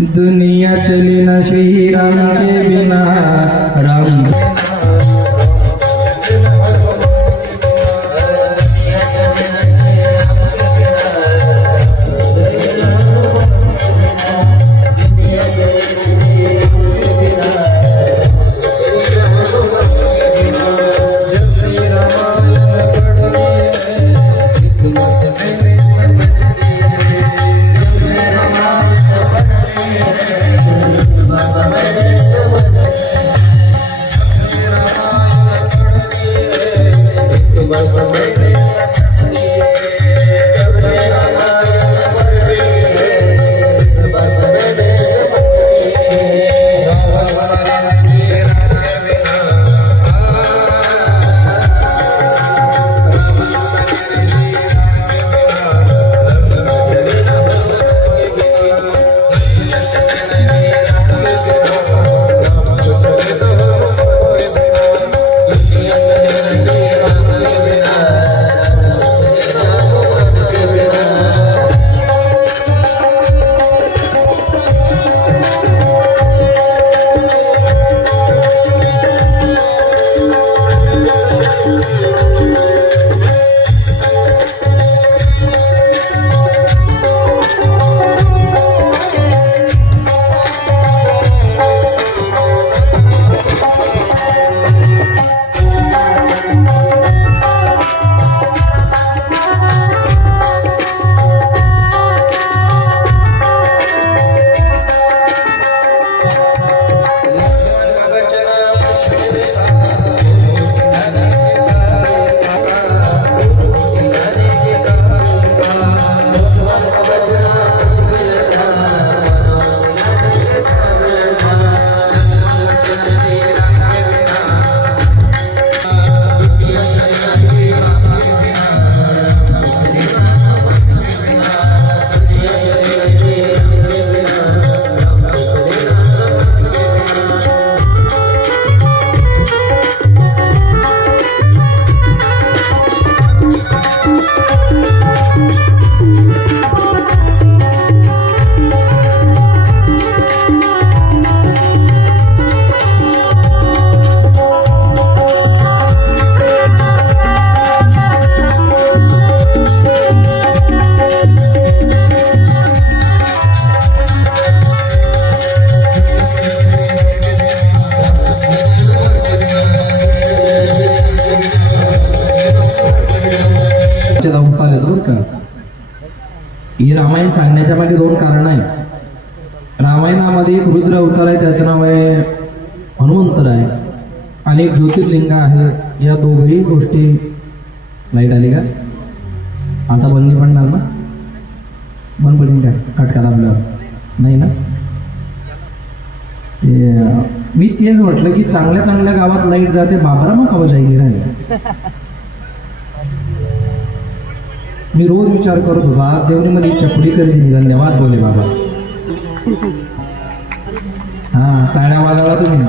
दुनिया चली न श्री राम के बिना राम ही रामायण सांगण्याच्या मागे दोन कारण आहेत। रामायणामध्ये एक रुद्र अवतार आहे, त्याचं नाव आहे हनुमंतराय, आणि एक ज्योतिर्लिंग आहे। या दोघही गोष्टी लाईट आली का? आता बंद पडणार ना? बंद पडेल का कटका दाबल्यावर? नाही ना? मी तेच म्हटलं की चांगल्या चांगल्या गावात लाईट जाते, बाबरा मग खबर जाईल राहिले। मी रोज विचार करत होतो, आज देवणीमध्ये चपडी करी दिली, धन्यवाद बोले बाबा। हा टाळ्या वाजवला तुम्ही,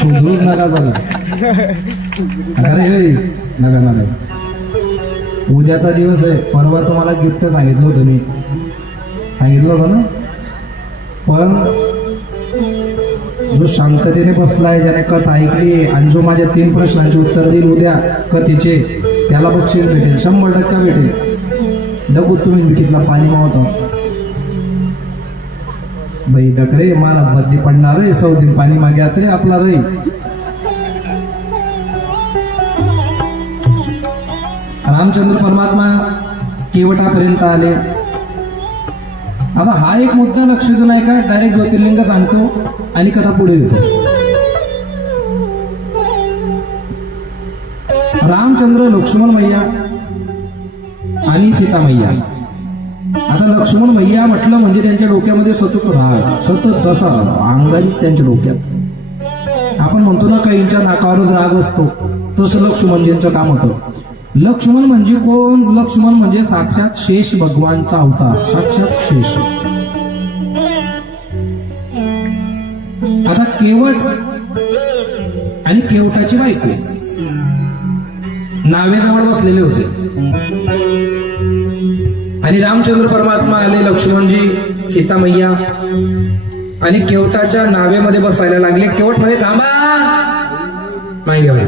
सुधरूच नका झाला। अरे नका नका, उद्याचा दिवस आहे। परवा तुम्हाला गिफ्ट सांगितलं होतं, मी सांगितलं होतं ना। पण जो शांततेने बसलाय, ज्याने कथा ऐकली आणि जो माझ्या 3 प्रश्नांची उत्तर देईल उद्या कथेचे, त्याला बक्षीस भेटेल, 100% भेटेल। जगू तुम्ही विकीतला पाणी मावतो बाई दकरे, मानात बदली पडणार रे, 100 दिन पाणी मागे रे आपला रे। रामचंद्र परमात्मा केवटापर्यंत आले। आता हा एक मुद्दा लक्ष देऊ नाही का, डायरेक्ट ज्योतिर्लिंग सांगतो आणि कथा पुढे येतो। रामचंद्र, लक्ष्मण मैया आणि सीता मैया। आता लक्ष्मण मैया म्हटलं म्हणजे त्यांच्या डोक्यामध्ये सतत राग, सतत कसा अंगाने त्यांच्या डोक्यात। आपण म्हणतो ना काहींच्या नाकावरच राग असतो, तसं लक्ष्मणजींचं काम होतं। लक्ष्मण म्हणजे कोण? लक्ष्मण म्हणजे साक्षात शेष भगवानचा अवतार, साक्षात शेष। आता केवट आणि केवटाची बायको नावेजवळ बसलेले होते आणि रामचंद्र परमात्मा आले, लक्ष्मणजी, सीता मैया आणि केवटाच्या नावेमध्ये बसायला लागले. केवट म्हणे थांबा, मागे घ्या.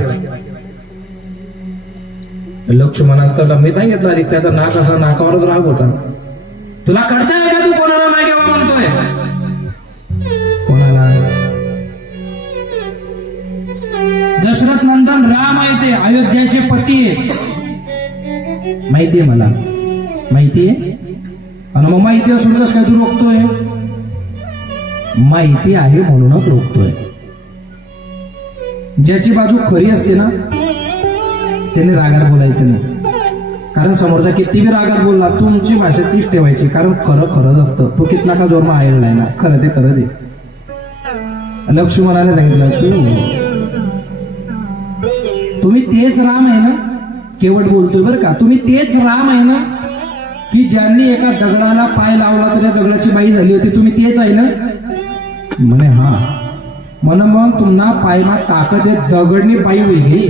लक्ष्मणाला तर मी सांगितलं आधी त्याचा नाक असा नाकावरच राग होता. तुला कळतंय का तू कोणाला मागे घ्यावा म्हणतोय? कोणाला? दशरथ नंदन राम आहे, ते अयोध्याचे पती आहेत. माहितीये मला, माहितीये. आणि मग माहिती असून कसं काय तू रोखतोय? माहिती आहे म्हणूनच रोखतोय. ज्याची बाजू खरी असते ना त्याने रागात बोलायचं नाही, कारण समोरचा कितीही रागात बोलला तुमची भाषा तीच ठेवायची, कारण खरं खरंच असतं. तो कितला का जोर माहेरलाय ना, खरं ते खरंच आहे. लक्ष्मणाने सांगितलं तुम्ही तेच राम आहे ना, केवट बोलतोय बरं का, तुम्ही तेच राम आहे ना की ज्यांनी एका दगडाला पाय लावला तर त्या दगडाची बाई झाली होती, तुम्ही तेच आहे ना? म्हणे हा. म्हणून मग तुम्हाला पायमा ताकद आहे, दगडनी बाई वेगळी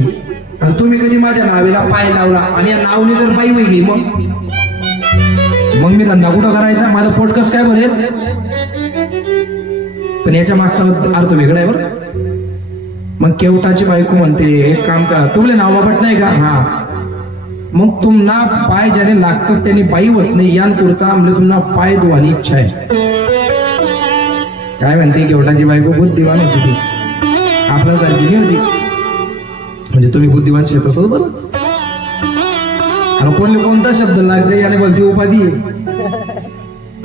आणि तुम्ही कधी माझ्या नावेला पाय लावला आणि या नावने जर बाई वेगळी, मग मी धंदा कुठं करायचा? माझं पोट कसं काय भरेल? पण याच्या मागचा अर्थ वेगळा आहे बरं. मग केवटाची बायको म्हणते एक काम करा, तुमले नाव बाबत नाही का? हा. मग तुम्हाला पाय ज्याने लागतं त्याने बाई होत नाही, यान पुरता म्हणजे तुम्हाला पाय धुवानी इच्छा आहे. काय म्हणते केवटाची बायको? बुद्धिवान होती ती, आपल्यासारखी होती. म्हणजे तुम्ही बुद्धिवान शेत असत बरं. आणि कोणी कोणता शब्द लागते याने बोलती उपाधी.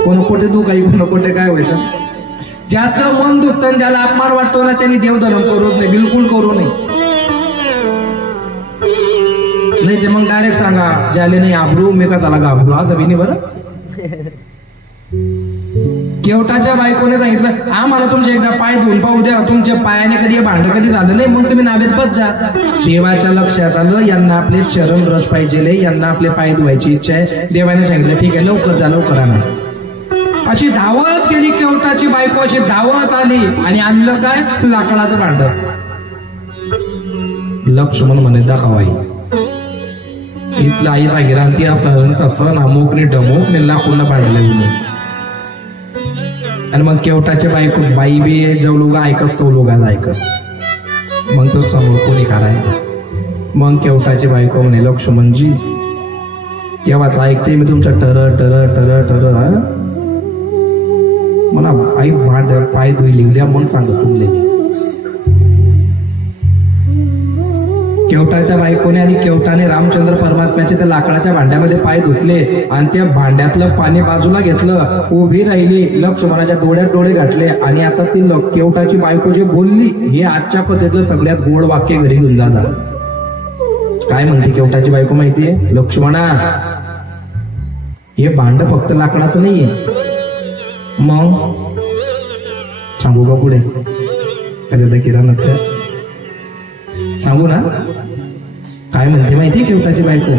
कोण कोठे दुखाई, कोण कोठे काय व्हायचं. ज्याचं मन दुखतं ज्याला अपमान वाटतो ना त्यांनी देवधर्म करू नाही, बिलकुल करू नये. नाही ते मग डायरेक्ट सांगा ज्याले नाही आबरू मी का त्याला घाबरू, असं बी नाही बरं. केवटाच्या बायकोने सांगितलं आम्हाला तुमचे एकदा पाय धुवून पाहू द्या, तुमच्या पायाने कधी भांडं कधी झालं नाही, मग तुम्ही नावेत बस जा. देवाच्या लक्षात आलं यांना आपले चरण रस पाहिजे, यांना आपले पाय धुवायची इच्छा आहे. देवाने सांगितलं ठीक आहे लवकर जा, लवकर आणा. अशी धावत गेली केवटाची बायको, अशी धावत आली आणि आणलं काय? लाकडाचं भांड. लक्ष्मण म्हणे दाखवाई. इथलं आई सांगितलं आणि ती असं तसं नामोकने डमोकने लाकूडला भांडलं गेलं. आणि मग केवटाच्या बायको बाई बी जो लोक ऐकत तो लोक ऐकत. मग तो समोर कोणी कराय. मग केवटाची बायको म्हणे लक्ष्मणजी तेव्हाच ऐकते मी तुमचा टर टर टर टर. मला आई भांड पाय धुईली उद्या म्हणून सांगत तुमले. केवटाच्या बायकोने आणि केवटाने रामचंद्र परमात्म्याचे त्या लाकडाच्या भांड्यामध्ये पाय धुतले आणि त्या भांड्यातलं पाणी बाजूला घेतलं, उभी राहिली, लक्ष्मणाच्या डोळ्यात डोळे घातले आणि आता ती केवटाची बायको जे बोलली हे आजच्या पद्धतीतलं सगळ्यात गोड वाक्य घरी घेऊन जा. काय म्हणते केवटाची बायको माहितीये? लक्ष्मणा हे भांड फक्त लाकडाचं नाहीये. मग सांगू का पुढे? कधी किराणात सांगू ना. काय म्हणते माहितीये केवटाची बायको?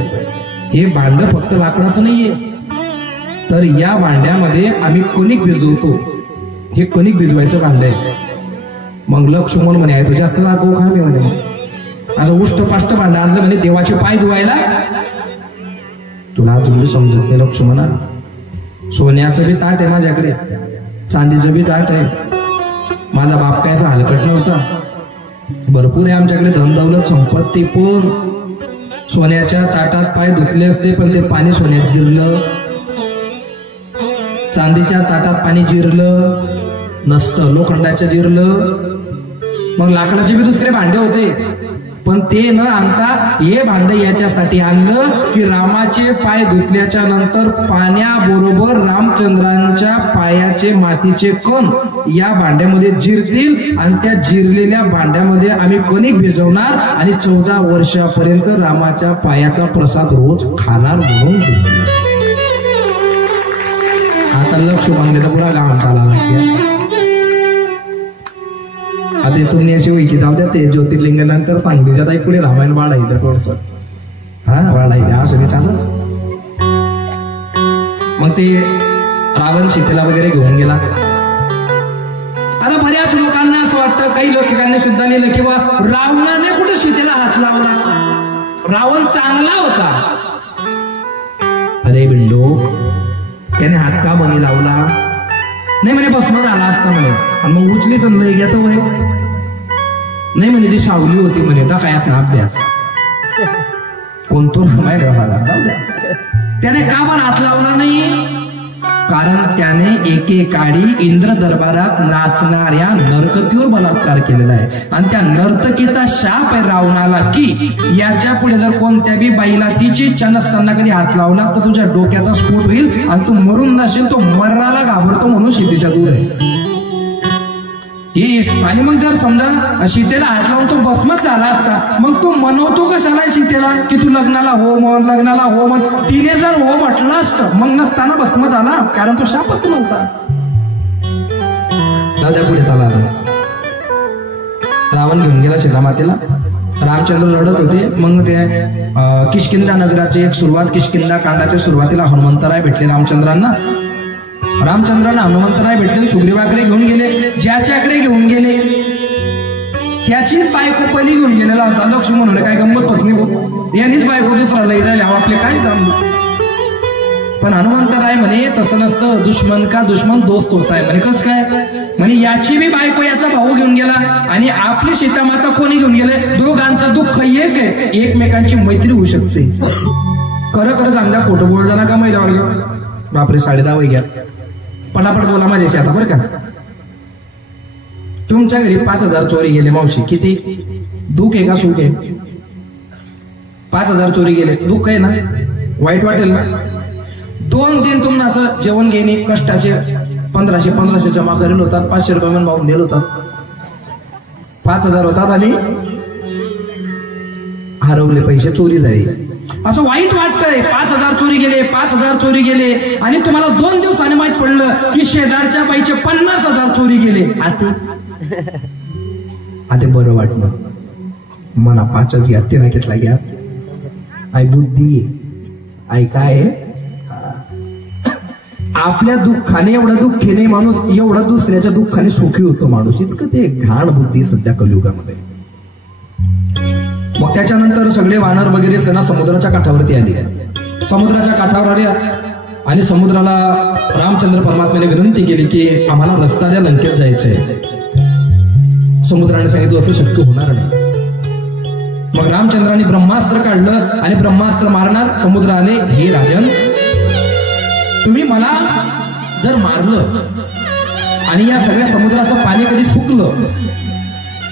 हे भांड फक्त लाकडाचं नाहीये, तर या भांड्यामध्ये आम्ही कणिक भिजवतो. हे कणिक भिजवायचं भांड आहे. मग लक्ष्मण म्हणे तो जास्त लागू का? मी म्हणे असं उष्ट पाष्ट भांड आणलं म्हणजे देवाचे पाय धुवायला. तुला अजून समजत नाही लक्ष्मणा. सोन्याचं बी ताट आहे माझ्याकडे, चांदीचं बी ताट आहे. माझा बाप काय असा हलकट नव्हता. भरपूर आहे आमच्याकडे धन दौलत संपत्ती, पण सोन्याच्या ताटात पाय धुतले असते पण ते पाणी सोन्यात जिरलं, चांदीच्या ताटात पाणी जिरलं नसतं, लोखंडाच्या जिरलं. मग लाकडाचे बी दुसरे भांडे होते पण ते न आणता हे भांड याच्यासाठी आणलं की रामाचे पाय धुतल्याच्या नंतर पाण्याबरोबर रामचंद्रांच्या पायाचे मातीचे कण या भांड्यामध्ये जिरतील आणि त्या जिरलेल्या भांड्यामध्ये आम्ही कणिक भिजवणार आणि 14 वर्षापर्यंत रामाच्या पायाचा प्रसाद रोज खाणार म्हणून. आता लक्ष्मण पुरा गाव चालला. आता तुम्ही अशी वैकी जाऊ द्या, ते ज्योतिर्लिंगानंतर सांगलीच्या ताई पुढे रामायण वाढायचं थोडस. हा वाढायचं असं चालत. मग ते रावण सीतेला वगैरे घेऊन गेला. आता बऱ्याच लोकांना असं वाटतं, काही लेखकांनी सुद्धा लिहिलं किंवा रावणाने कुठे सीतेला हात लावला, रावण चांगला होता. अरे बिंडो त्याने हात का बनी लावला? नाही म्हणे भस्म झाला असता म्हणे. आणि मग उचलीच लय घेतो वय. नाही म्हणे ती सावली होती म्हणे. का काय असणार अभ्यास कोणतो माहिती जाऊ द्या. त्याने का बरं हात लावला नाही? कारण त्याने एकेकाळी इंद्र दरबारात नाचणाऱ्या नर्तकीवर बलात्कार केलेला आहे. आणि त्या नर्तकीचा शाप आहे रावणाला की याच्या पुढे जर कोणत्या बी बाईला तिची इच्छा नसताना कधी हात लावला तर तुझ्या डोक्याचा स्फोट होईल आणि तू मरून जाशील. तो मरणाला घाबरतो म्हणून सीतेच्या दूर आहे. आणि मग जर समजा सीतेला हात लावून तो भस्मच झाला असता मग तू मनवतो कशाला सीतेला की तू लग्नाला हो म्हण, लग्नाला हो म्हण. तिने जर हो म्हटलं असतं मग नसताना भस्म झाला. कारण तो शापच नव्हता. दादा पुढे चाला. रावण घेऊन गेला सीतामातेला. रामचंद्र रडत होते. मग ते किष्किंधा नगराची एक सुरुवात, किष्किंधा कांडाच्या सुरुवातीला हनुमंतराय भेटले रामचंद्रांना. रामचंद्रांना हनुमंतराय भेटले. सुग्रीवाकडे घेऊन गेले. ज्याच्याकडे घेऊन गेले त्याची बायको पहिली घेऊन गेलेला होता लक्ष्मण. म्हणून काय गंमत बसली यांनीच बायको दुसरा लई राहिली आपले काय काम. पण हनुमंतराय म्हणे तसं नसतं. दुश्मन का दुश्मन दोस्त होता है म्हणे. कसं काय म्हणे याची बी बायको याचा भाऊ घेऊन गेला आणि आपली सीतामाता कोणी घेऊन गेले. दोघांचं दुःख एक आहे. एकमेकांची मैत्री होऊ शकते. खरं खरं सांगा खोटं बोलला ना का महिला वर्ग. बापरे 10:30 वाजल्यात. पटापट बोला माझ्याशी आता बरं का. तुमच्या घरी 5,000 चोरी गेले मावशी. किती दुःख आहे का सुख आहे? 5,000 चोरी गेले दुःख आहे ना? वाईट वाटेल ना? 2 दिन तुम्हाला असं जेवण घेणे कष्टाचे 1500 जमा करेल होतात. 500 रुपये म्हणून भाऊन दिले होतात. 5,000 होतात आणि हरवले पैसे चोरी झाले. असं वाईट वाटतंय. 5,000 चोरी गेले, 5,000 चोरी गेले आणि तुम्हाला 2 दिवसाने माहित पडलं की शेजारच्या बाईचे 50,000 चोरी गेले. आता बरं वाटलं. मना 5च घ्या. ते नाही घेतला घ्या. आई बुद्धी आई काय आपल्या दुःखाने एवढं दुःखी नाही माणूस. एवढा दुसऱ्याच्या दुःखाने सुखी होतो माणूस. इतकं ते घाण बुद्धी सध्या कलियुगामध्ये. मग त्याच्यानंतर सगळे वानर वगैरे सेना समुद्राच्या काठावरती आली. समुद्राच्या काठावर आल्या आणि समुद्राला रामचंद्र परमात्म्याने विनंती केली की आम्हाला रस्ता द्या, लंकेत जायचंय. समुद्राने सांगितलं असं शक्य होणार नाही. मग रामचंद्राने ब्रह्मास्त्र काढलं आणि ब्रह्मास्त्र मारणार. समुद्र आले. हे राजन तुम्ही मला जर मारलं आणि या सगळ्या समुद्राचं पाणी कधी सुकलं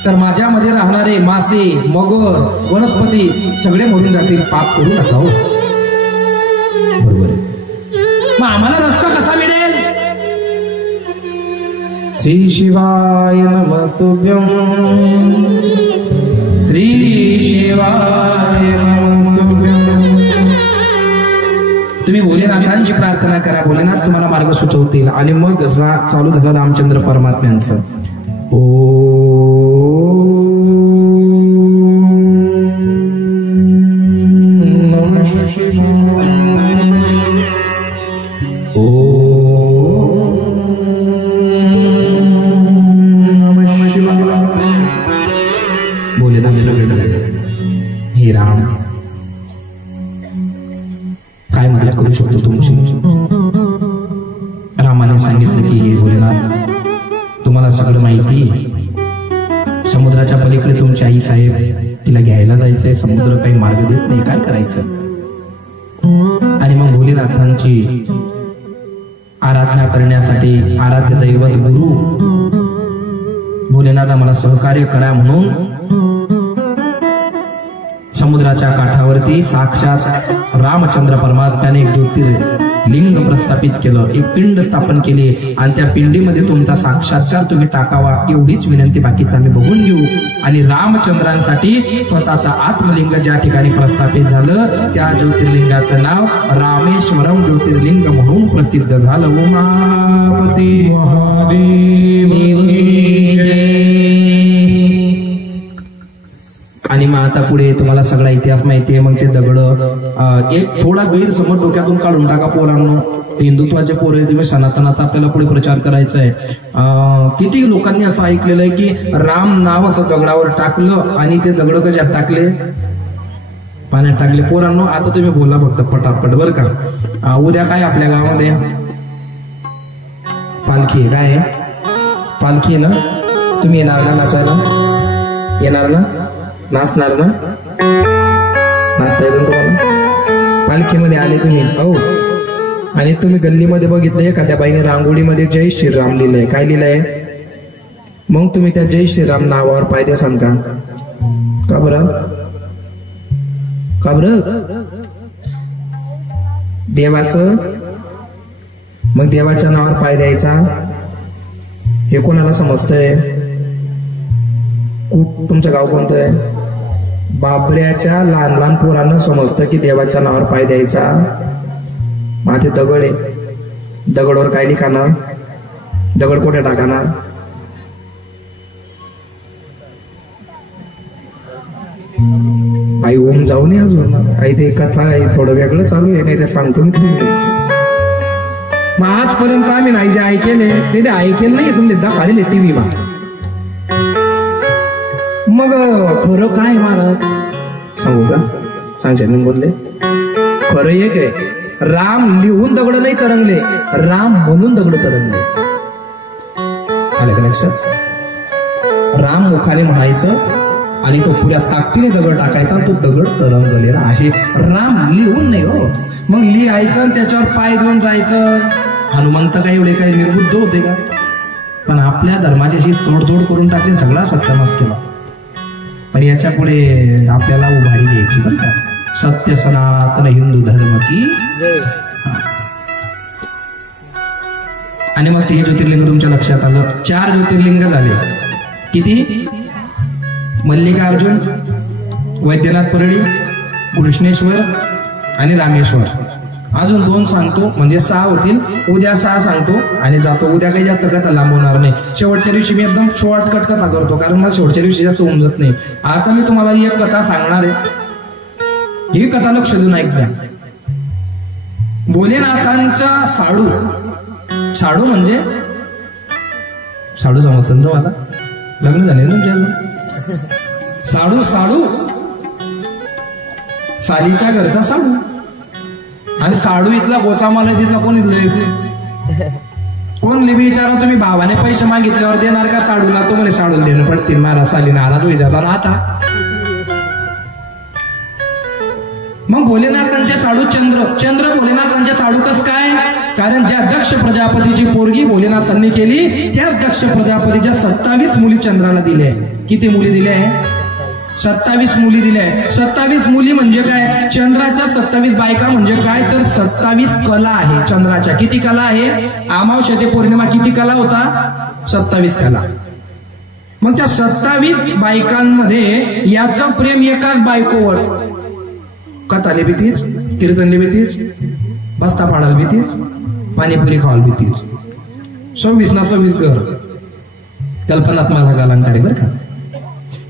तर माझ्यामध्ये राहणारे मासे, मगर, वनस्पती सगळे मरून जातील. पाप करू नका हो. बरोबर आहे. मग आम्हाला रस्ता कसा मिळेल? श्री शिवाय नमस्तुभ्यं. श्री शिवाय नमस्तुभ्यं. तुम्ही भोलेनाथांची प्रार्थना करा. भोलेनाथ तुम्हाला मार्ग सुचवतील. आणि मग चालू झालं रामचंद्र परमात्म्यांचं. हे राम काय मदत करू शकतो तुमची? रामाने सांगितलं की भोलेनाथ तुम्हाला सगळं माहिती. समुद्राच्या पलीकडे तुमची आई साहेब, तिला घ्यायला जायचंय. समुद्र काही मार्ग देत नाही. काय करायचं? आणि मग भोलेनाथांची आराधना करण्यासाठी आराध्य दैवत गुरु भोलेनाथ आम्हाला सहकार्य करा म्हणून समुद्राच्या काठावरती साक्षात रामचंद्र परमात्म्याने एक ज्योतिर्लिंग प्रस्थापित केलं. एक पिंड स्थापन केली आणि त्या पिंडीमध्ये तुमचा साक्षात्कार तुम्ही टाकावा एवढीच विनंती. बाकीचं आम्ही बघून घेऊ. आणि रामचंद्रांसाठी स्वतःचा आत्मलिंग ज्या ठिकाणी प्रस्थापित झालं त्या ज्योतिर्लिंगाचं नाव रामेश्वरम ज्योतिर्लिंग म्हणून प्रसिद्ध झालं. उमापती महादेव. आणि मग आता पुढे तुम्हाला सगळा इतिहास माहिती आहे. मग ते दगड एक थोडा गैरसमज डोक्यातून काढून टाका पोरांनो. हिंदुत्वाचे पोरं तुम्ही सनातनाचा आपल्याला पुढे प्रचार करायचा आहे. किती लोकांनी असं ऐकलेलं आहे की राम नाव असं दगडावर टाकलं आणि ते दगड कशात टाकले? पाण्यात टाकले. पोरांनो आता तुम्ही बोला फक्त पटापट बरं का. उद्या काय आपल्या गावामध्ये पालखी आहे. काय आहे? पालखी आहे ना. तुम्ही येणार ना नाचायला? येणार ना? नाचणार ना? नाचता येतं तुम्हाला? पालखीमध्ये आले तुम्ही हो, आणि तुम्ही गल्लीमध्ये बघितलं एखाद्या बाईने रांगोळीमध्ये जय श्रीराम लिहिलंय. काय लिहिलंय? मग तुम्ही त्या जय श्रीराम नावावर पाय द्याल का? का बरं? का बरं? देवाचं, मग देवाच्या नावावर पाय द्यायचा हे कोणाला समजतंय? तुमचं गाव कोणतं आहे? बाबऱ्याच्या लहान लहान पोरांना समजतं की देवाच्या नावावर पाय द्यायचा. माझे दगड आहे, दगडवर काय लिखाणार? दगड कुठे टाकणार? आई ओम जाऊ नये अजून. आई ते कथा थोडं वेगळं चालू आहे, नाही ते सांगतो मी तुम्ही. मग आजपर्यंत आम्ही नाही जे ऐकेले ते ऐकेल नाही तुम्ही काढले टीव्ही मा. मग खरं काय महाराज सांगू का? सांगते मी बोलले खरं एक आहे. राम लिहून दगड नाही तरंगले, राम म्हणून दगड तरंगले. आलं का लक्षात? राम मुखाने म्हणायचं आणि तो पुऱ्या ताकदीने दगड टाकायचा, तो दगड तरंगलेला आहे. राम लिहून नाही हो. मग लिहायचं आणि त्याच्यावर पाय देऊन जायचं. हनुमंत काय एवढे काही निर्बुद्ध होते का? पण आपल्या धर्माची तोडतोड करून टाकली, सगळा सत्यानाश केला. पण याच्या पुढे आपल्याला उभारी घ्यायची बरं का. सत्य सनातन हिंदू धर्म की. आणि मग ते ज्योतिर्लिंग तुमच्या लक्षात आलं. 4 ज्योतिर्लिंग झाले. किती? मल्लिकार्जुन, वैद्यनाथ परळी, कृष्णेश्वर आणि रामेश्वर. अजून 2 सांगतो म्हणजे 6 होतील. उद्या 6 सांगतो आणि जातो. उद्या काही जास्त कथा लांबवणार नाही. शेवटच्या दिवशी मी एकदम शॉर्टकट कथा करतो, कारण मला शेवटच्या दिवशी जास्त उमजत नाही. आता मी तुम्हाला एक कथा सांगणार आहे. ही कथा लक्ष देऊन ऐकल्या. भोलेनाथांचा साडू. साडू म्हणजे साडू समजतं तुम्हाला? लग्न झाले ना तुमच्या? साडू साडू सालीच्या घरचा साडू. आणि साडू इथला गोतामाला तिथला कोण कोण लिबी विचारा तुम्ही. भावाने पैसे मागितल्यावर देणार का साडूला? तो म्हणे साडूला देणं पडतील. महाराज साली नाराज होई जाता ना. आता मग भोलेनाथांचे साडू चंद्र. चंद्र भोलेनाथांचे साडू कस काय? कारण ज्या दक्ष प्रजापतीची पोरगी भोलेनाथांनी केली, त्या दक्ष प्रजापतीच्या 27 मुली चंद्राला दिल्या. किती मुली दिल्या? 27 मुली दिल्या. 27 मुली म्हणजे काय? चंद्राच्या 27 बायका म्हणजे काय? तर 27 कला आहे चंद्राच्या. किती कला आहे? अमावस्या ते पौर्णिमा किती कला होता? 27 कला. मग त्या 27 बायकांमध्ये याचं प्रेम एकाच बायकोवर. कथाले भीतीच, कीर्तनले भीतीच, बस्ता पाडाल भीतीच, पाणीपुरी खावाल भीतीच. 26 ना 26 घर. कल्पनात माझा अलंकार आहे बरं का.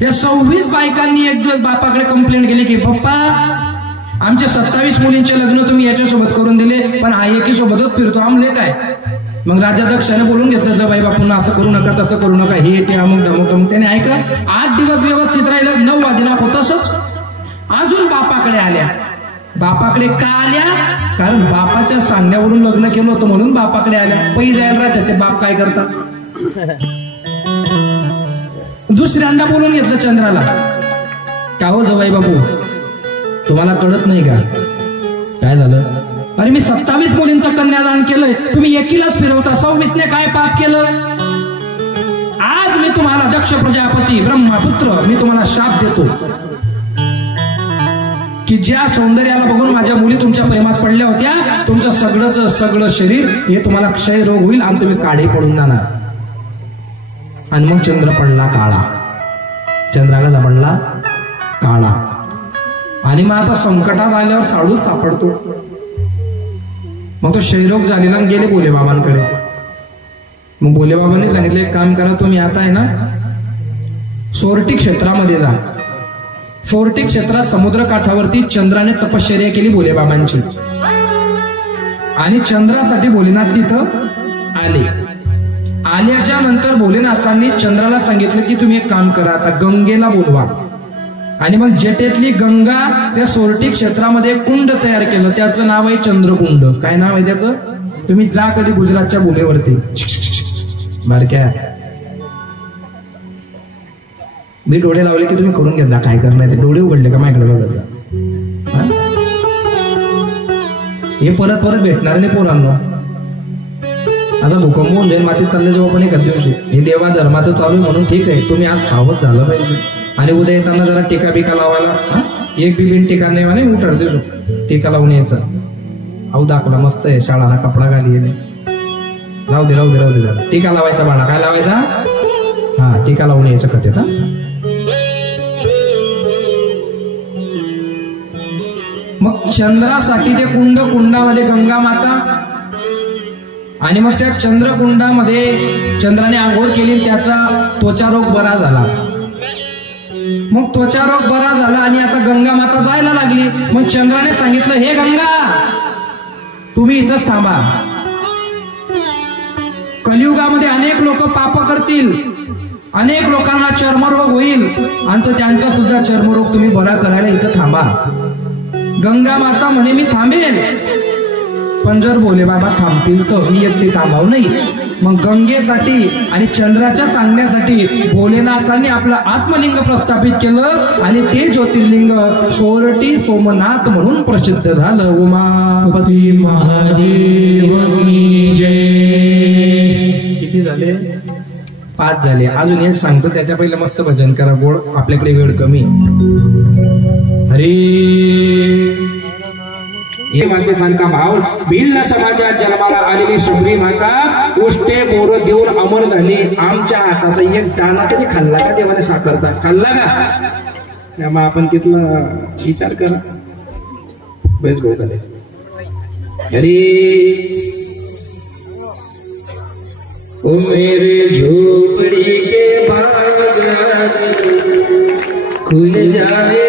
या 26 बायकांनी एक दिवस बापाकडे कंप्लेंट केली की पप्पा, आमच्या 27 मुलींचे लग्न तुम्ही याच्यासोबत करून दिले, पण हा एकी सोबतच फिरतो, आमले काय? मग राजा दक्षाने बोलून घेतलं, बाई बापूंना असं करू नका, तसं करू नका, हे ते अमुक ढमुक. त्याने ऐका 8 दिवस व्यवस्थित राहिलं. 9वा दिनाक तसंच अजून बापाकडे आल्या. बापाकडे का आल्या? कारण बापाच्या सांगण्यावरून लग्न केलं होतं म्हणून बापाकडे आल्या. पै जायला राहतात ते बाप काय करतात. दुसऱ्यांदा बोलून घेतलं चंद्राला. का हो जवाई बापू, तुम्हाला कळत नाही का? काय झालं? अरे मी 27 मुलींचं कन्यादान केलंय, तुम्ही एकीलाच फिरवता. 26ने काय पाप केलं? आज मी तुम्हाला दक्ष प्रजापती ब्रह्मपुत्र मी तुम्हाला शाप देतो की ज्या सौंदर्याला बघून माझ्या मुली तुमच्या प्रेमात पडल्या होत्या, तुमचं सगळं शरीर हे तुम्हाला क्षय रोग होईल आणि तुम्ही काढे पडून जाणार. आणि मग चंद्र पडला काळा. चंद्राला पडला काळा. आणि मग आता संकटात आल्यावर साडूच सापडतो. मग तो क्षयरोग झालेला आणि गेले भोलेबाबांकडे. मग भोलेबाबांनी सांगितले, एक काम करा, तुम्ही आता आहे ना सोरटी क्षेत्रामध्ये जा. सोरटी क्षेत्रात समुद्र काठावरती चंद्राने तपश्चर्या केली भोलेबाबांची. आणि चंद्रासाठी भोलेनाथ तिथं आले. आल्याच्या नंतर भोलेनाथांनी चंद्राला सांगितलं की तुम्ही एक काम करा, आता गंगेला बोलवा. आणि मग जटेतली गंगा त्या सोरटी क्षेत्रामध्ये कुंड तयार केलं. त्याचं नाव आहे चंद्रकुंड. काय नाव आहे त्याचं? तुम्ही जा कधी गुजरातच्या भूमीवरती, बारक्या मी डोळे लावले की तुम्ही करून घेतला, काय करणार ते डोळे उघडले का माझ्याकडे बघत का? हे परत परत भेटणार नाही पोरांनो. असा भूकंप होऊन जाईल मातीत चालले जेव्हा पण एखाद दिवशी. हे देवा धर्माचं चालू आहे म्हणून ठीक आहे, तुम्ही आज सावध झालं पाहिजे. आणि उद्या येताना जरा टीका बिका लावायला, एक बी बिन टीका नाही म्हणे उठार देऊ, टीका लावून यायचं. अहो दाखवला मस्त आहे, शाळाना कपडा घाली, राहू दे राहू दे राहू दे जरा टीका लावायचा बाळा. काय लावायचा? हा टीका लावून यायचं कथेत. मग चंद्रासाठी ते कुंड, कुंडामध्ये गंगा माता, आणि मग त्या चंद्रकुंडामध्ये चंद्राने आंघोळ केली, त्याचा त्वचा रोग बरा झाला. मग त्वचा रोग बरा झाला आणि आता गंगा माता जायला लागली. मग चंद्राने सांगितलं, हे गंगा तुम्ही इथंच थांबा, कलियुगामध्ये अनेक लोक पाप करतील, अनेक लोकांना चर्मरोग होईल, आणि तो त्यांचा सुद्धा चर्मरोग तुम्ही बरा करायला इथं थांबा. गंगा माता म्हणे मी थांबेल, पण जर भोले बाबा थांबतील तर मी एकटी थांबाव नाही. मग गंगेसाठी आणि चंद्राच्या सांगण्यासाठी भोलेनाथांनी आपलं आत्मलिंग प्रस्थापित केलं, आणि ते ज्योतिर्लिंग सोरटी सोमनाथ म्हणून प्रसिद्ध झालं. उमापती महादेव की जय. किती झाले? 5 झाले. अजून एक सांगतो, त्याच्या पहिले मस्त भजन करा गोड, आपल्याकडे वेळ कमी. हरी हे मातेसारखा भाव भिल्ल समाजात जन्माला आलेली शबरी माता उष्टे बोर देऊन अमर झाली. आमच्या हाताचा एक दाणा तरी खाल्ला का देवाने साखरचा? खाल्ला का? त्यामुळे आपण तिथला विचार करा. बेस भाऊ झाले. अरे ओ मेरे झोपड़ी के बाग खुल जाए, जाए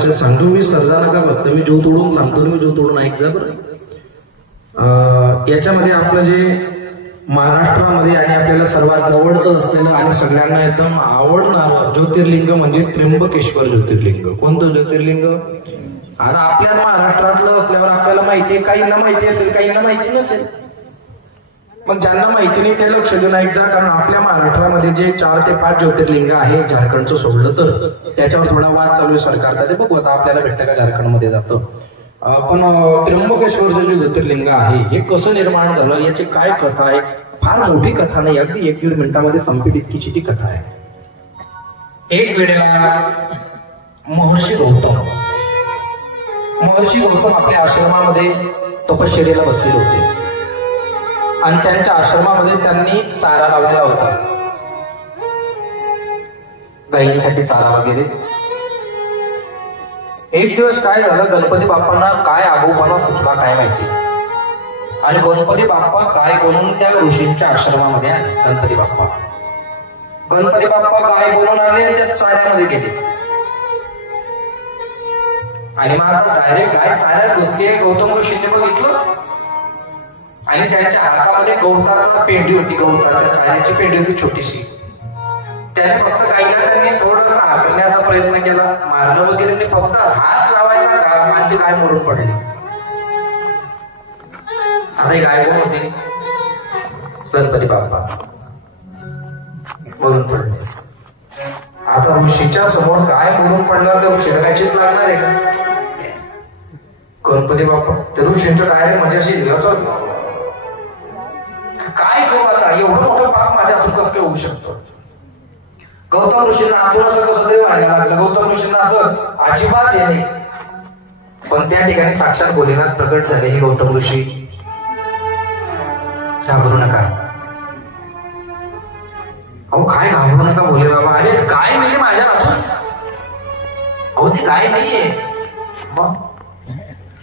असेल सांगतो मी, सर्जा नका फक्त, मी जो तोडून सांगतो, मी जो तोडून ऐकजा बरं. याच्यामध्ये आपलं जे महाराष्ट्रामध्ये आणि आपल्याला सर्वात जवळचं असलेलं आणि सगळ्यांना एकदम आवडणारं ज्योतिर्लिंग म्हणजे त्र्यंबकेश्वर ज्योतिर्लिंग. कोणतं ज्योतिर्लिंग? आता आपल्या महाराष्ट्रातलं असल्यावर आपल्याला माहिती आहे, काहींना माहिती असेल, काहींना माहिती नसेल. पण ज्यांना माहिती नाही ते लक्ष देऊन ऐकजा, कारण आपल्या महाराष्ट्रामध्ये जे 4 ते 5 ज्योतिर्लिंग आहे, झारखंडचं सोडलं तर, त्याच्यावर थोडा वाद चालू आहे सरकारचा. ते बघू आता आपल्याला भेटतं का झारखंडमध्ये जातं. पण त्र्यंबकेश्वरचं जे ज्योतिर्लिंग आहे हे कसं निर्माण झालं, याची काय कथा आहे, फार मोठी कथा नाही, अगदी 1-1.5 मिनिटामध्ये संपेल इतकीची ती कथा आहे. एक वेळेला महर्षी गौतम आपल्या आश्रमामध्ये तपश्चर्येला बसलेले होते आणि त्यांच्या आश्रमामध्ये त्यांनी चारा लावलेला होता, गायींसाठी चारा वगैरे. एक दिवस काय झालं, गणपती बाप्पांना काय आगोपणा सुचला काय माहिती, आणि गणपती बाप्पा काय बनून त्या ऋषींच्या आश्रमामध्ये आले. गणपती बाप्पा काय बनून आले, त्या चाऱ्यामध्ये गेले आणि मग आता डायरेक्ट गाय चाऱ्यात घुसली. गौतम ऋषीने बघितलं आणि त्यांच्या हातामध्ये गवताचा पेंडी होती, गवताच्या चाऱ्याची पेंडी होती छोटीशी. त्याने फक्त गायीला त्यांनी थोडंसं हाकलण्याचा प्रयत्न केला, मारलं वगैरे, फक्त हात लावायचा म्हणजे गाय मरून पडली. आता गाय कोण होते? गणपती बाप्पा मरून पडले. आता ऋषीच्या समोर गाय मरून पडल्यावर तर शिरकायचीच लागणार आहे का? गणपती बाप्पा त्या ऋषींचं डायरेक्ट माझ्याशी काय करू आता, एवढं मोठं पाप माझ्या हातून कसं काय होऊ शकतो? गौतम ऋषींना आतून असं कसं देव व्हायला लागलं. गौतम ऋषींना असं अजिबात येणे, पण त्या ठिकाणी साक्षात भोलेनाथ प्रकट झाले. हे गौतम ऋषी घाबरू नका. अहो काय घाबरू नका भोले बाबा, अरे गाय मिली माझ्या हातून. अहो ती गाय नाहीये,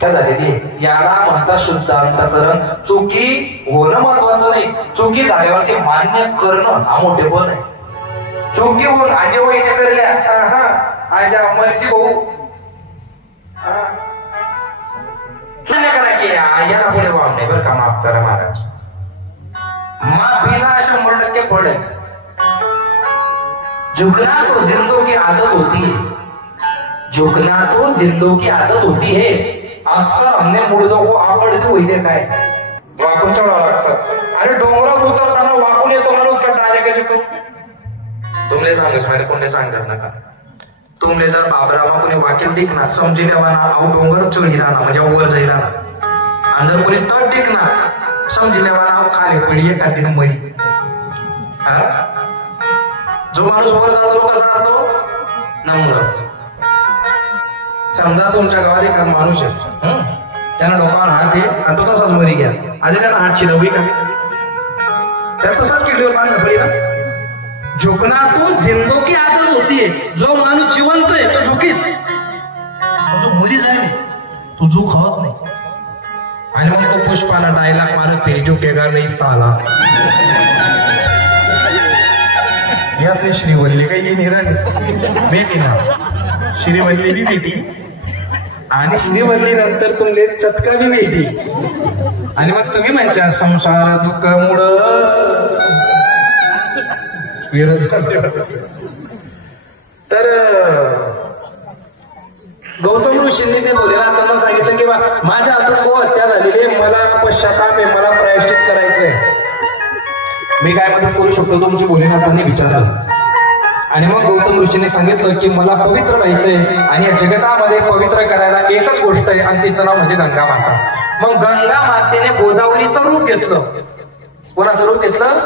काय झालेली याला म्हणतात शुद्ध अंतःकरण. चुकी होणं महत्वाचं नाही, चुकी झाल्यावर ते मान्य करणं हा मोठेपण आहे. चुकी होऊन आजी हो इथे करल्या, आजा मर्जी भाऊ करा की याला पुढे वाव नाही बरं का, माफ करा महाराज. माफीला 100% फळ आहे. झुकना तो जिंदों की आदत होती है, झुकना तो जिंदों की आदत होती है. अक्सर हमने मुर्दों को आवडते हुई देखा है. वाकून चढावं लागतं. अरे डोंगरात उतरताना वाकून येतो माणूस का डायरेक्ट येतो? तुमले सांगस माहिती कोणते सांगत नका. तुमले जर बाबरावा कोणी वाक्यात दिखणार समजी द्यावा ना, अहो डोंगर चढी राहणार म्हणजे वर जाई राहणार. आणि जर कोणी तट टेकणार समजी द्यावा ना, अहो खाली पडी एखादी मरी. जो माणूस वर जातो कसा असतो? नम्र. समजा तुमच्या गावात एखादा माणूस आहे, त्यानं डोक्यावर हात आहे आणि तो तसाच मरी घ्या, आधी त्यानं हात शिरवली का? त्यात तसाच किल्लीवर पाणी पडी ना. झुकना तो जिंदों की आदत होतीये. जो माणूस जिवंत आहे तो झुकीत, जो मुली जाईल तो झुक हवत नाही. आणि मग तो पुष्पाला डायलॉग मारत फिरी झुकेगा नाही साला. या ते श्रीवल्ली काही निरण बेटी ना, श्रीवल्ली बी बेटी आणि श्रीवल्ली नंतर तुमले चटका बी बेटी. आणि मग तुम्ही म्हणता संसार दुःख मुळ तर गौतम ऋषींनी ते भोलेनाथांना सांगितलं की माझ्या हातून गो हत्या झालेली आहे, मला पश्चाताप आहे, मला प्रायश्चित करायचंय, मी काय मदत करू शकतो तुमची? भोलेनाथांनी विचारलं. आणि मग गौतम ऋषीने सांगितलं की मला पवित्र व्हायचंय आणि या जगतामध्ये पवित्र करायला एकच गोष्ट आहे आणि तिचं नाव म्हणजे गंगा माता. मग गंगा मातेने गोदावरीचं रूप घेतलं. कोणाचं रूप घेतलं?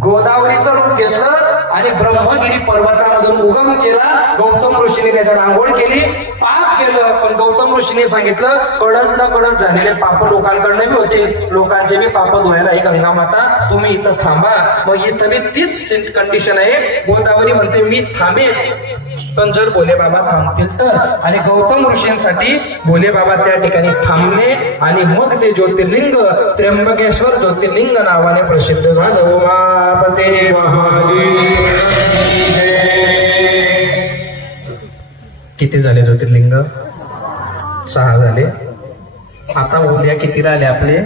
गोदावरीचं रूप घेतलं आणि ब्रह्मगिरी पर्वतामधून उगम केला. गौतम ऋषीने त्याच्यात आंघोळ केली, पाप केलं. पण गौतम ऋषीने सांगितलं कडक न कडक झालेले पाप लोकांकडनं बी होतील, लोकांचे बी पाप धुवायला ही गंगा माता तुम्ही इथं थांबा. मग इथं बी तीच कंडिशन आहे. गोदावरी म्हणते मी थांबेल, पण जर भोले बाबा थांबतील तर. आणि गौतम ऋषींसाठी भोले बाबा त्या ठिकाणी थांबले आणि मग ते ज्योतिर्लिंग त्र्यंबकेश्वर ज्योतिर्लिंग नावाने प्रसिद्ध झालं. उमापते महादेव. किती झाले ज्योतिर्लिंग? 6 झाले. आता उद्या किती राहिले आपले?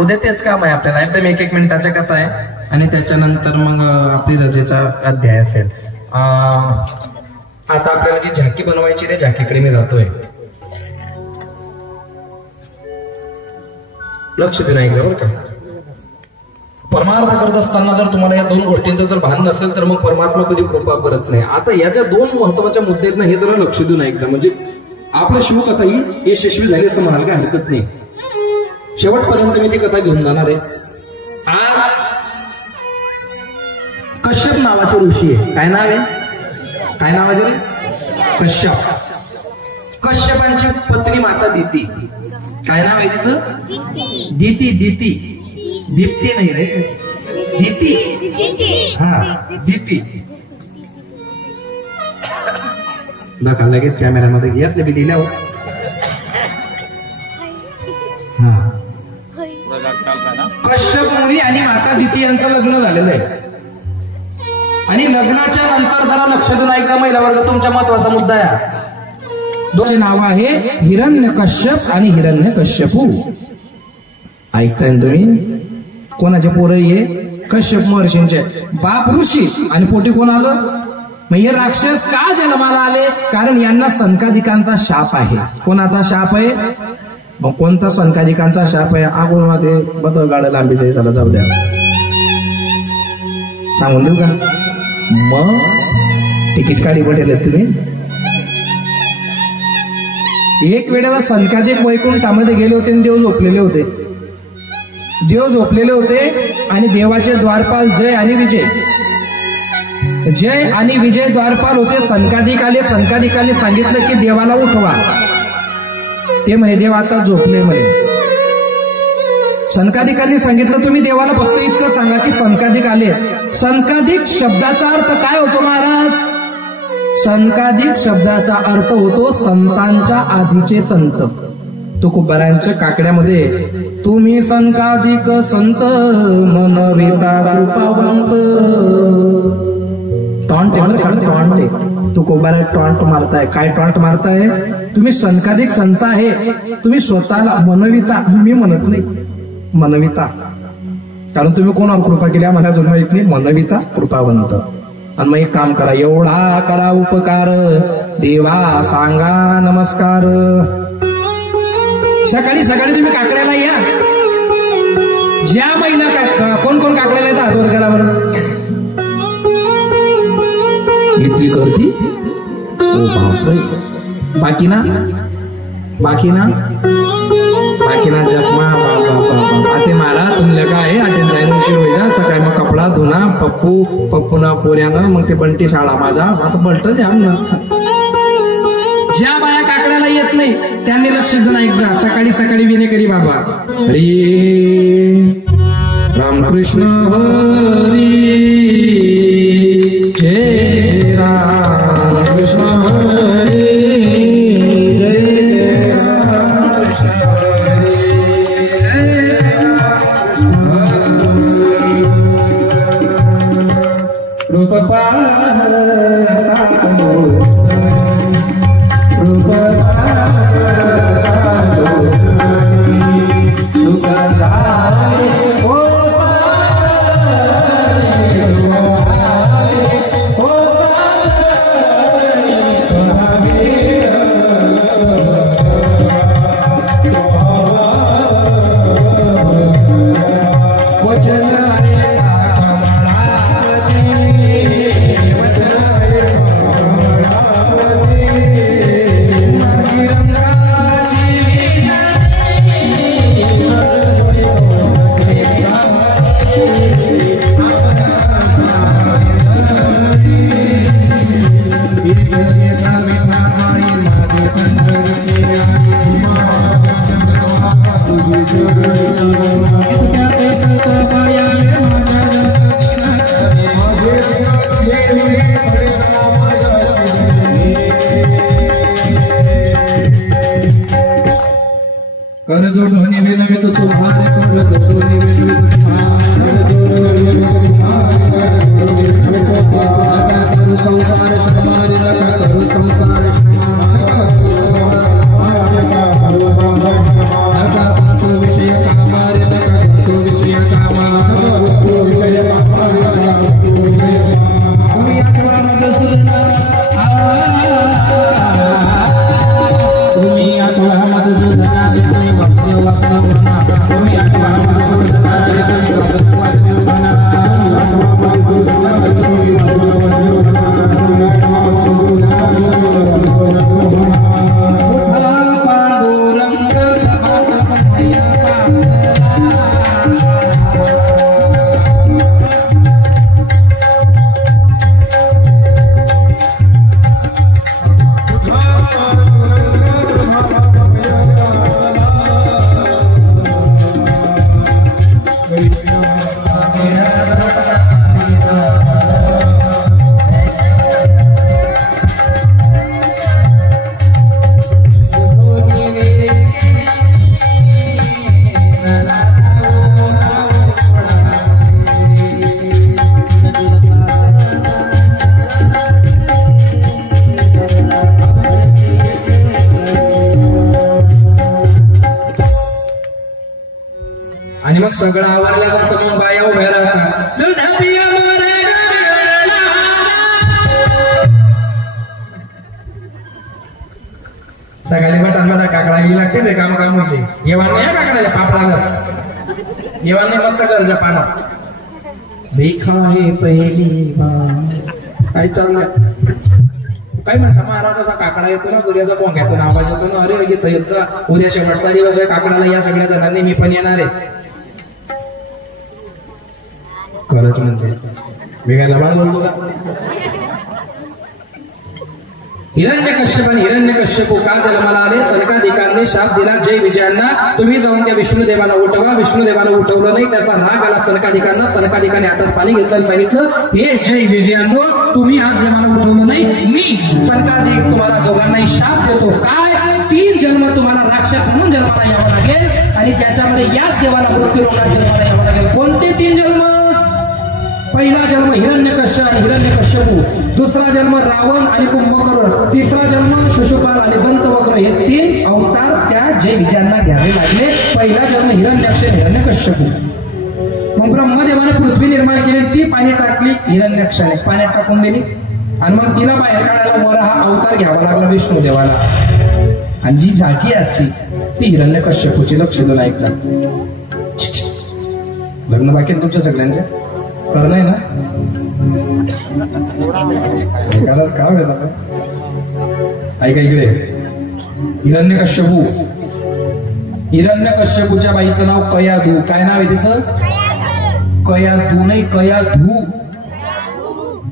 उद्या तेच काम आहे आपल्याला, एकदम 1-1 मिनिटाच्या कथा आहे आणि त्याच्यानंतर मग आपली रजेचा अध्याय असेल. आता आपल्याला जी झाकी बनवायची त्या झाकीकडे मी जातोय. लक्ष देणं एकदा बरं का. परमार्थ करत असताना जर तुम्हाला या 2 गोष्टींचं जर भान नसेल तर मग परमात्मा कधी कृपा करत नाही. आता याच्या 2 महत्वाच्या मुद्दे आहेत ना, हे जरा लक्ष देऊ नये एकदा. म्हणजे आपलं शिवकथाही यशस्वी झाली असं म्हणाल काय हरकत नाही. शेवटपर्यंत मी ती कथा घेऊन जाणार आहे. आज कश्यप नावाचे ऋषी आहे. काय नाव आहे? काय नावाचे रे? कश्यप. कश्यपांची पत्नी माता दिती. काय नाव आहे तिचं? दिती. दिती, दीप्ती नाही रे, दिती. हा, दिती. दाखा लगेच कॅमेऱ्यामध्ये यातले बी दिल्या. कश्यप मुनी आणि माता दिती यांचं लग्न झालेलं आहे. आणि लग्नाच्या नंतर जरा लक्ष देऊन ऐका महिला वर्ग, तुमच्या महत्वाचा मुद्दा आहे. 2 नाव आहे, हिरण्यकश्यप आणि हिरण्यकश्यपू. ऐकताय तुम्ही? कोणाचे पोरं ये? कश्यप महर्षींचे. बाप ऋषी आणि पोटी कोण आलं? मग हे राक्षस का जन्माला आले? कारण यांना संकादिकांचा शाप आहे. कोणाचा शाप आहे? मग कोणता संकादिकांचा शाप आहे? आगोळमध्ये बदल गाड्या लांबीच्या झाला, जाऊ द्या, सांगून देऊ का? मग तिकीट काढी पटेल तुम्ही. एक वेळेला संकादिक वैकुंठामध्ये गेले होते आणि देव झोपलेले होते. देव झोपलेले होते आणि देवाचे द्वारपाल जय आणि विजय, जय आणि विजय द्वारपाल होते. संकादिक आले. संकादिकांनी सांगितलं की देवाला उठवा. ते म्हणे देव आता झोपले म्हणे. संकादिकांनी सांगितलं तुम्ही देवाला फक्त इतकं सांगा की संकादिक आले. संकादिक शब्दाचा अर्थ काय होतो महाराज? संकादिक शब्दाचा अर्थ होतो संतांच्या आधीचे संत. तुकोबारांच्या काकड्यामध्ये तुम्ही संकादिक संत मनविता कृपावंत. टॉन्ट आहे. तुकोबारा टॉन्ट मारताय. काय टॉन्ट मारताय? तुम्ही संकादिक संत आहे. तुम्ही स्वतःला मनविता, मी म्हणत नाही, मनविता. कारण तुम्ही कोणावर कृपा केल्या मला अजून माहित नाही. मनविता कृपावंत. आणि मग एक काम करा, एवढा करा उपकार, देवा सांगा नमस्कार. सकाळी सकाळी तुम्ही काकड्याला या. ज्या महिला कोण कोण काकड्याला येतात हात वर करा बरं. इतकी करती? ओ बापरे. बाकी ना जखमा आते मारा तुमले काय आटे जायला उशीर होईल. सकाळी मग कपडा धुना, पप्पूना पोऱ्यानं, मग ते बंटी शाळा माझा असं बलट जाम ना. ज्या बाया काकड्याला येत नाही त्यांनी लक्ष देऊन ऐकता. सकाळी सकाळी विनेकरी बाबा हरी रामकृष्ण हरी जय रामकृष्ण हरी जय रामकृष्ण हरी कर जोड़ होने वेला में तो तुम्हारे कर जोड़ होने वेला में तुम्हारे करो संसार समाज करो संसार समाज तुम्ही आठवा मधुसूदना तुम्ही भक्त वासना तुम्ही आठवा मधुसूदना तुम्ही भक्त वासना आणि मग सगळं आवरल्यानंतर मग बाया उभ्या राहतात. सकाळी बटाटा काकडा ही लागते रे काम काम होते. येवान नाही काकडाच्या पापडाला येवान नाही मस्त गरजा पाना देखा हे पहिली काय चाललंय काय म्हणता महाराज असा काकडा येतो ना सूर्याचा पोंग्यातून आवाज येतो ना. अरे येतं येतं उद्या शेवटचा दिवस आहे काकडाला या सगळ्या जणांनी मी पण येणार आहे. खरंच म्हणते वेगायला बाळ बोलतो का. हिरण्यकश्यपू का जन्माला आले. सनकादिकांनी शाप दिला जय विजयांना तुम्ही जाऊन त्या विष्णुदेवाला उठवा. विष्णुदेवाला उठवलं नाही त्याचा राग आला सनकादिकांना. सनकादिकांनी हातात पाणी घेतलं सांगितलं हे जय विजयांनो तुम्ही आज देवाला उठवलं नाही मी सनकादिक तुम्हाला दोघांनाही शाप देतो. काय 3 जन्म तुम्हाला राक्षस म्हणून जन्माला यावं लागेल आणि त्याच्यामध्ये याच देवाला मृत्यू रोगात जन्माला यावं लागेल. कोणते 3 जन्म. पहिला जन्म हिरण्यकश्यप आणि हिरण्यकश्यपू. दुसरा जन्म रावण आणि कुंभकर्ण. तिसरा जन्म शिशुपाल आणि दंतवक्र. हे 3 अवतार त्या जय विजयांना घ्यावे लागले. पहिला जन्म हिरण्यक्ष हिरण्यकश्यपू. मग ब्रह्मदेवाने पृथ्वी निर्माण केली ती पाणी टाकली हिरण्यक्षाने पाण्यात टाकून दिली आणि मग तिला बाहेर काढायला वर हा अवतार घ्यावा लागला विष्णुदेवाला. आणि जी झाकी आजची ती हिरण्यकश्यपूची. लक्ष देऊन ऐकता लग्न बाकी तुमच्या सगळ्यांच्या करणं आहे ना. एकालाच का वेळ ऐका इकडे. हिरण्यकश्यपू. हिरण्यकश्यपूच्या बाईचं नाव कयाधू. काय नाव आहे तिचं. कयाधू नाही कयाधू.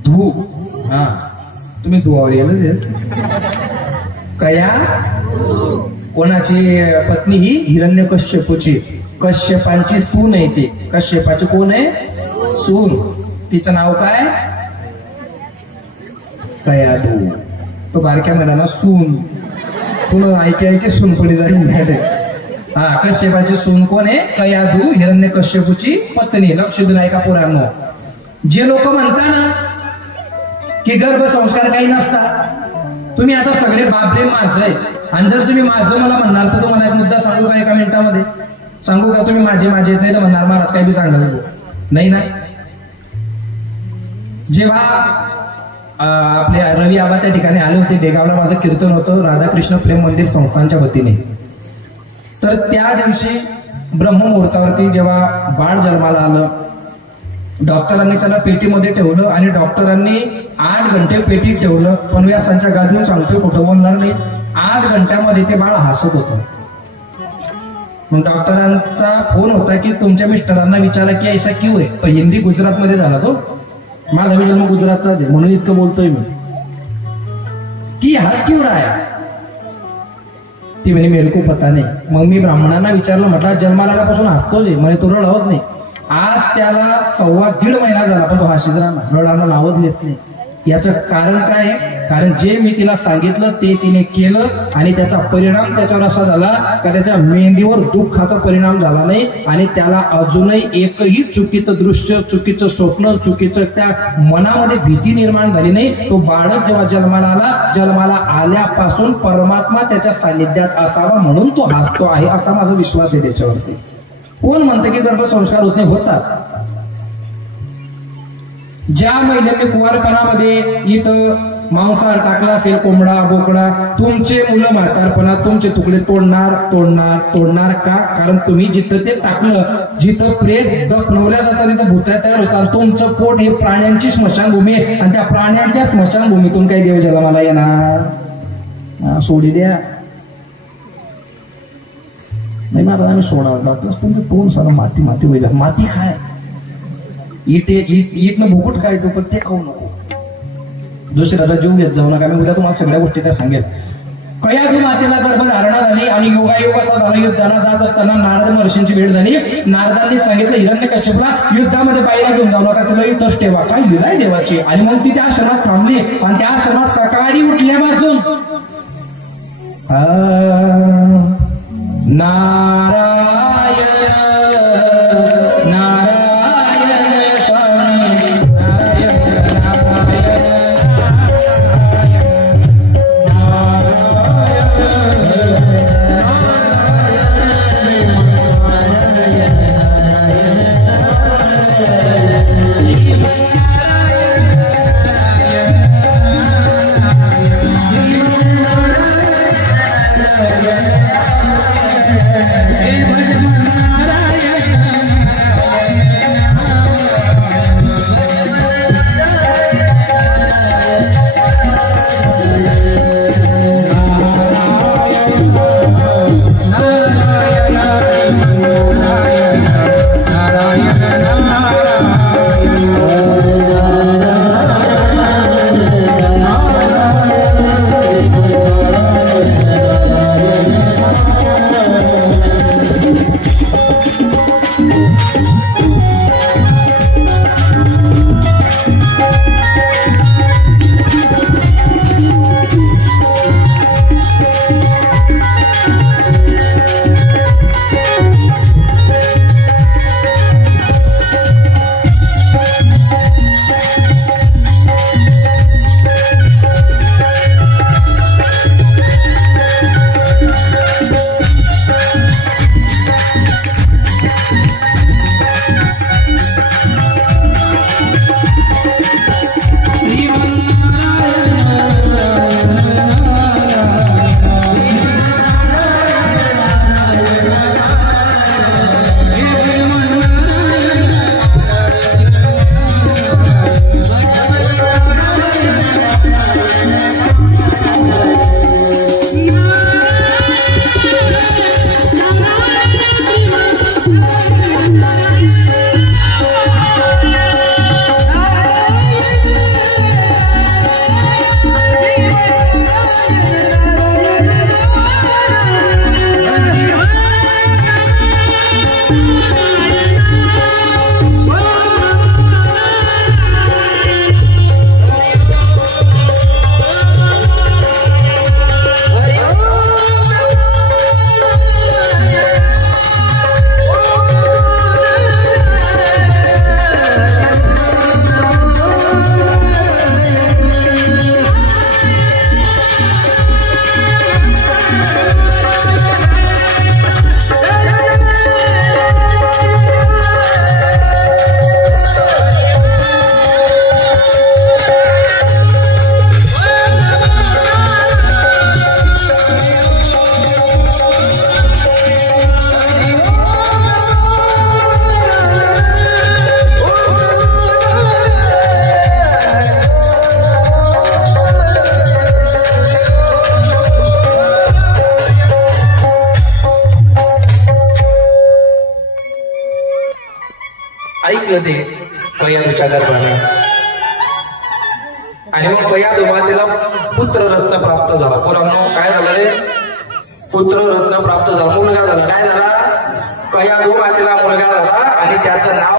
धू हा तुम्ही धुवावर येल कया. कोणाची पत्नी ही हिरण्यकश्यपूची. कश्यपांची सून आहे ती. कश्यपाची कोण आहे सून. तिचं नाव काय कयाधू. तो बारक्या महिन्याला सून तुला ऐके सून पडी जाईल. हा कश्यपाची सून कोण आहे कयाधू हिरण्यकश्यपूची पत्नी. लक्ष दिला ऐका पुराणो. जे लोक म्हणता ना की गर्भसंस्कार काही नसतात तुम्ही आता सगळे बापरे माझं आहे. आणि जर तुम्ही माझं मला म्हणणार तर तुम्हाला एक मुद्दा सांगू का एका मिनिटामध्ये सांगू का. तुम्ही माझे माझे नाही तर म्हणणार महाराज काही बी सांगणार नाही ना. जेव्हा आपल्या रवी आबा त्या ठिकाणी आले होते देगावला माझं कीर्तन होतं राधाकृष्ण प्रेम मंदिर संस्थांच्या वतीने. तर त्या दिवशी ब्रह्ममुहूर्तावरती जेव्हा बाळ जन्माला आलं डॉक्टरांनी त्याला पेटीमध्ये ठेवलं आणि डॉक्टरांनी 8 घंटे पेटीत ठेवलं. पण व्यासांच्या गाजून सांगतोय कुठं बोलणार नाही. 8 घंट्यामध्ये ते बाळ हसत होतं. मग डॉक्टरांचा फोन होता की तुमच्या मिस्टरांना विचारा की ऐसा क्यों आहे. तो हिंदी गुजरातमध्ये झाला तो. माझा भी जन्म गुजरातचा आहे म्हणून इतकं बोलतोय मी की हस क्यों रहा है. ती म्हणे मेरे को पता नाही. मग मी ब्राह्मणांना विचारलं म्हटलं जन्माला आल्यापासून हसतोच आहे. म्हणजे तो रडावत नाही. आज त्याला 1.25 महिना झाला पण तो हसीत राहणार रडानं लावत येत नाही. याचं कारण काय आहे. कारण जे मी तिला सांगितलं ते तिने केलं आणि त्याचा परिणाम त्याच्यावर असा झाला का त्याच्या मेंदीवर दुःखाचा परिणाम झाला नाही आणि त्याला अजूनही एकही चुकीचं दृश्य चुकीचं स्वप्न चुकीचं त्या मनामध्ये भीती निर्माण झाली नाही. तो बाळक जेव्हा जन्माला आल्यापासून परमात्मा त्याच्या सानिध्यात असावा म्हणून तो हसतो आहे असा माझा विश्वास आहे त्याच्यावरती. कोण म्हणतं की गर्भसंस्कार होत नाही. होतात. ज्या महिलांनी कुवारपणामध्ये इथं मांसाहार टाकला असेल कोंबडा बोकडा, तुमचे मुलं म्हातारपणात तुमचे तुकडे तोडणार तोडणार तोडणार का? कारण तुम्ही जिथं ते टाकलं, जिथं प्रेत दफनवल्या जातात तिथं भूत्या तयार होतात. तुमचं पोट हे प्राण्यांची स्मशानभूमी आहे आणि त्या प्राण्यांच्या स्मशानभूमीतून काही देव जन्माला येणार? सोडी द्या. नाही ना आम्ही सोडावं जातच तुमचं तोंड सारं माती माती होईल. माती खाय, इटनं भुकूट काय तो पण ते खाऊ नको. दुसऱ्याचा जीव घेत जाऊ नका. मी उद्या तुम्हाला सगळ्या गोष्टी त्या सांगेल. कयाधू मातेला गर्भधारणा झाली आणि योगायोगाचा झाला. युद्धाला जात असताना नारद महर्षींची भेट झाली. नारदांनी सांगितलं हिरण्यकश्यपला युद्धामध्ये बाईला घेऊन जाऊ नका, तुला इथंच ठेवा. काय लिलाय देवाची. आणि मग ती त्या आश्रमात थांबली आणि त्या आश्रमात सकाळी उठल्यापासून नारायण नारायण स्वामी नारायण ऐकलं ते कयाधूच्या गर्भाने. आणि मग कयाधू मातेला पुत्ररत्न प्राप्त झाला. पुरांनो काय झालं रे? पुत्ररत्न प्राप्त झाला, मुलगा झाला. काय झाला? कयाधू मातेला मुलगा झाला आणि त्याचं नाव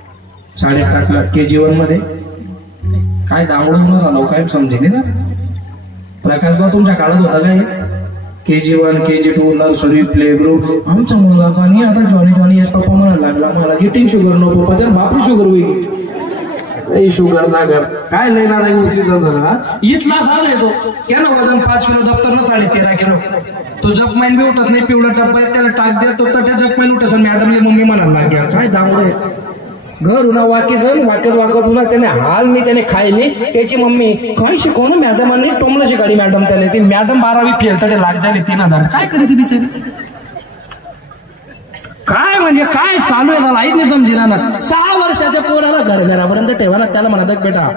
शाळेत टाकलं KG1 मध्ये. काय दांगडून झालं काय समजेल ना. प्रकाशबा तुमच्या काळात होता काय? KG1 KG2 nursery play group. आमचा मुलगा पाणी आता जॉनी पप्पा म्हणायला लागला मला इटिंग शुगर नको पप्पा, तर बापरी शुगर होईल. शुगर जागर काय लय ना झाला. इथला साज येतो केलं वजन 5 किलो, दप्तर 13.5 किलो. तो जपमाईन बी उठत नाही, पिवळा टप्पा त्याला टाक द्या तो त्या जपमाईन उठत. मॅडमने मम्मी म्हणायला लागल्या काय दांगड घर उन्हा वाक्य वाकत उन्हा त्याने हाल नाही त्याने खायली. त्याची मम्मी काय शिकवणं मॅडमांनी टोमलं शिकाडी मॅडम त्याने. ती मॅडम 12वी फेल तर लाग झाली 3000. काय करीत बिचारी? काय म्हणजे काय चालू आहे त्याला ऐक समजीला ना. 6 वर्षाच्या पोराला घरापर्यंत ठेवा ना. त्याला म्हणतात बेटा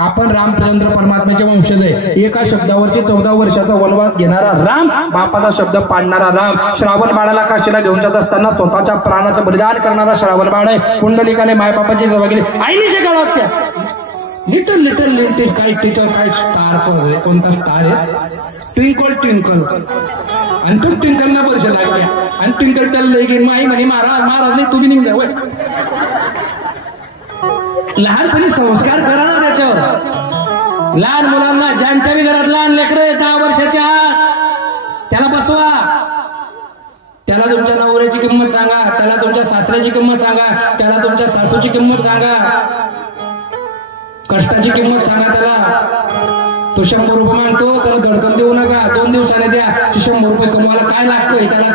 आपण रामचंद्र परमात्म्याचे वंशज आहे. एका शब्दावरचे 14 वर्षाचा वनवास घेणारा राम, बापाचा शब्द पाडणारा राम, श्रावण बाळाला काशीला घेऊन जात असताना स्वतःच्या प्राणाचं बलिदान करणारा श्रावण बाळ आहे. पुंडलिकाने मायबापाची जवळ गेली. आईने शिकावं त्या लिटल काय टीचर काय स्टार कोणता स्टार आहे ट्विंकल आणि तू ट्विंकलना वर्ष लागल्या आणि ट्विंकल त्याला लई गेली. माई म्हणे महाराज नाही तुम्ही निघा वय. लहानपणी संस्कार करा ना त्याच्यावर. लहान मुलांना ज्यांच्या बी घरात लहान लेकरं 10 वर्षाच्या त्याला बसवा. त्याला तुमच्या नवऱ्याची किंमत सांगा, त्याला तुमच्या सासऱ्याची किंमत सांगा, त्याला तुमच्या सासूची किंमत सांगा, कष्टाची किंमत सांगा. त्याला तो 100 रुपये मागतो त्याला धडकन देऊ नका. 2 दिवसाने द्या. 100 रुपये कमवायला काय लागतंय त्याला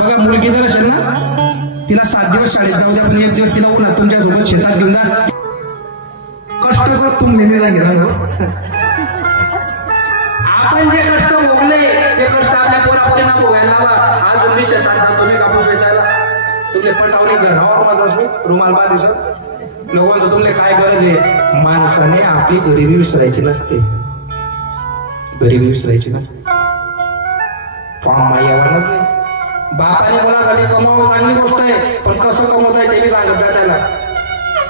बघा. मुलगी जर असेल ना तिला 7 दिवस शाळेत जाऊ द्या, पण 1 दिवस तिला उन्हात तुमच्यासोबत शेतात घेऊन जा. कष्ट करत तुम्ही नेहमी सांगितलं. आपण जे कष्ट भोगले ते कष्ट आपल्या पोरापोरींना भोगायला हवा. आज तुम्ही शेतात जातो, तुम्ही कापूस वेचायला, तुमले पटावले घरावर माझा रुमाल बा दिसत लोकांचं तुमले काय गरज आहे? माणसाने आपली गरिबी विसरायची नसते. गरिबी विसरायची नसते. मायावर नसते. बापाने मुलासाठी कमावं चांगली गोष्ट आहे, पण कसं कमवत आहे ते मी सांगत त्याला.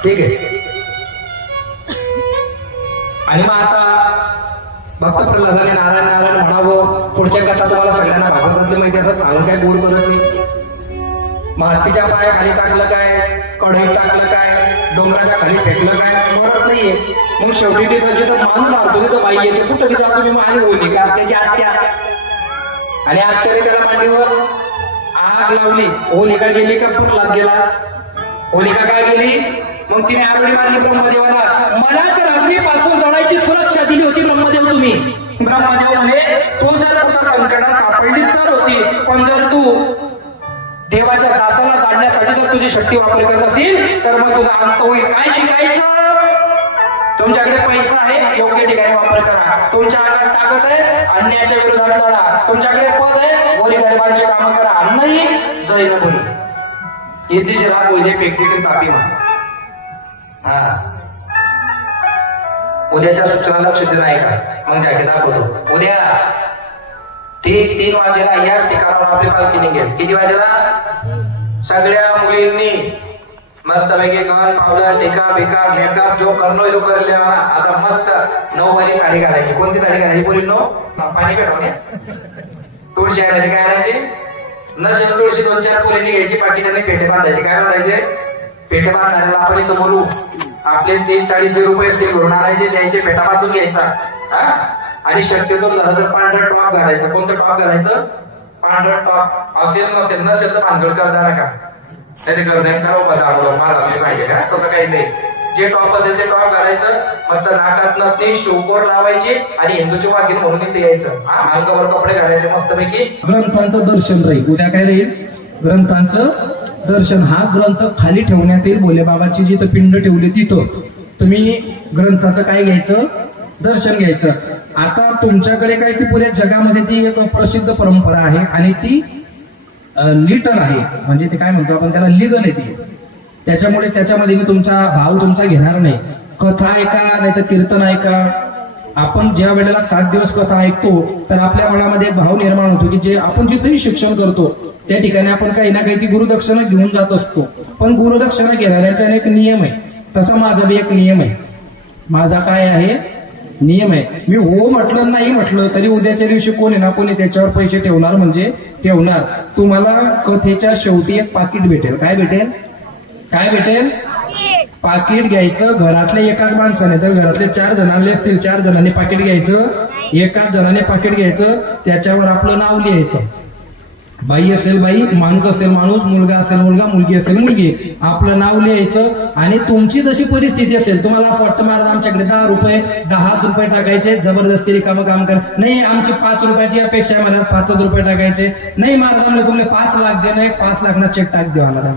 ठीक आहे. आणि मग आता भक्त प्रल्हादाने नारायण म्हणावं. पुढच्या कथा तुम्हाला सगळ्यांना भागवतातले माहिती असं सांगून काय गोड करत नाही. मातीच्या पाया खाली टाकलं काय, कढईत टाकलं काय, डोंगराच्या खाली फेकलं काय, मरत नाहीये. मग शेवटी ते जिथं मान राहतो तिथं बाई येते. कुठं तिथं तुम्ही मान होती का त्याची आत्या. आणि आत्याने त्याला मांडीवर आग लावली. होलिका गेली का प्रल्हाद गेला? होलिका काय गेली? मग तिने आरोळी मारली ब्रह्मदेवाला. मला तर अग्नीपासून जळायची सुरक्षा दिली होती ब्रह्मदेव तुम्ही. ब्रह्मदेव म्हणे तू जर कुठं संकटात सापडली तर होती, पण जर तू देवाच्या दासाला जाणण्यासाठी जर तुझी शक्ती वापर करत असेल तर मग तुझा अंत होईल. काय शिकायचं? तुमच्याकडे पैसा आहे, योग्य ठिकाणी वापर करा. तुमच्या अंगात ताकद आहे, अन्यायाच्या विरोधात लढा. तुमच्याकडे पद आहे, गोरी गरिबांची कामं करा. नाही जैन बोली इथे राग म्हणजे पेकटीतील तापी म्हणा. उद्याच्या सूचना लक्ष दिलं आहे का? मग जागे दाखवतो. उद्या ठीक 3 वाजेला या ठिकाणावर आपली पालखी निघेल. किती वाजेला? सगळ्या मुलींनी मस्त पैकी गण पावडर टिका बिका मेकअप जो करनो जो करले. आता मस्त 9 वाजे साडी घालायची. कोणती साडी घालायची? बोली नो पाणी पेटवणे. तुळशी आणायची. काय आणायची? नसेल तुळशी 2-4 पोरींनी घ्यायची. बाकीच्यांनी पेटे बांधायचे. काय बांधायचे? पेटे बांधायला आपण इथं बोलू. आपले 30-40 रुपये असतील घरून आणायचे, द्यायचे, पेटा बांधून घ्यायचा. आणि शक्यतो झालं तर पांढरा टॉप घालायचं. कोणतं टॉप घालायचं? पांढरा टॉप. असेल नसेल तर भानगड करता नका. नाही गर्दन करावं दाखवलं मला पाहिजे का? तसं काही नाही. जे टॉप असेल ते टॉप घालायचं. मस्त नाकात नसते शोकोर लावायचे आणि हिंदूचे वाक्य म्हणून इथे यायचं. अंगावर कपडे घालायचे मस्त पैकी. ग्रंथांचं दर्शन राहील. उद्या काय राहील? ग्रंथांचं दर्शन. हा ग्रंथ खाली ठेवण्यात येईल. भोले बाबाची जिथं पिंड ठेवली तिथं तुम्ही ग्रंथाचं काय घ्यायचं? दर्शन घ्यायचं. आता तुमच्याकडे काय ती पुऱ्या जगामध्ये ती एक प्रसिद्ध परंपरा आहे आणि ती लिटल आहे. म्हणजे ते काय म्हणतो आपण त्याला लिगल आहे ती. त्याच्यामुळे त्याच्यामध्ये मी तुमचा भाव तुमचा घेणार नाही. कथा ऐका नाही तर कीर्तन ऐका. आपण ज्या वेळेला 7 दिवस कथा ऐकतो तर आपल्या मनामध्ये एक भाव निर्माण होतो की जे आपण जिथेही शिक्षण करतो त्या ठिकाणी आपण काही ना काही ती गुरुदक्षिणा घेऊन जात असतो. पण गुरुदक्षिणा घेणाऱ्याचा एक नियम आहे. तसा माझा बी एक नियम आहे. माझा काय आहे? नियम आहे. मी हो म्हटलं नाही म्हटलं तरी उद्याच्या दिवशी कोणी ना कोणी त्याच्यावर पैसे ठेवणार म्हणजे ठेवणार. तुम्हाला कथेच्या शेवटी एक पाकिट भेटेल. काय भेटेल? काय भेटेल? पाकिट घ्यायचं. घरातल्या एकाच माणसाने जर घरातले 4 जणांले असतील 4 जणांनी पाकिट घ्यायचं. एकाच जणाने पाकिट घ्यायचं. त्याच्यावर आपलं नाव लिहायचं. बाई असेल बाई, माणूस असेल माणूस, मुलगा असेल मुलगा, मुलगी असेल मुलगी. आपलं नाव लिहायचं आणि तुमची जशी परिस्थिती असेल तुम्हाला असं वाटतं महाराज आमच्याकडे 10 रुपये 10 रुपये टाकायचे, जबरदस्ती रिकामं काम कर. नाही आमची 5 रुपयाची अपेक्षा आहे महाराज 5 रुपये टाकायचे. नाही महाराज आम्हाला तुमले 5 लाख देणं 5 लाखना चेक टाक देवा मला.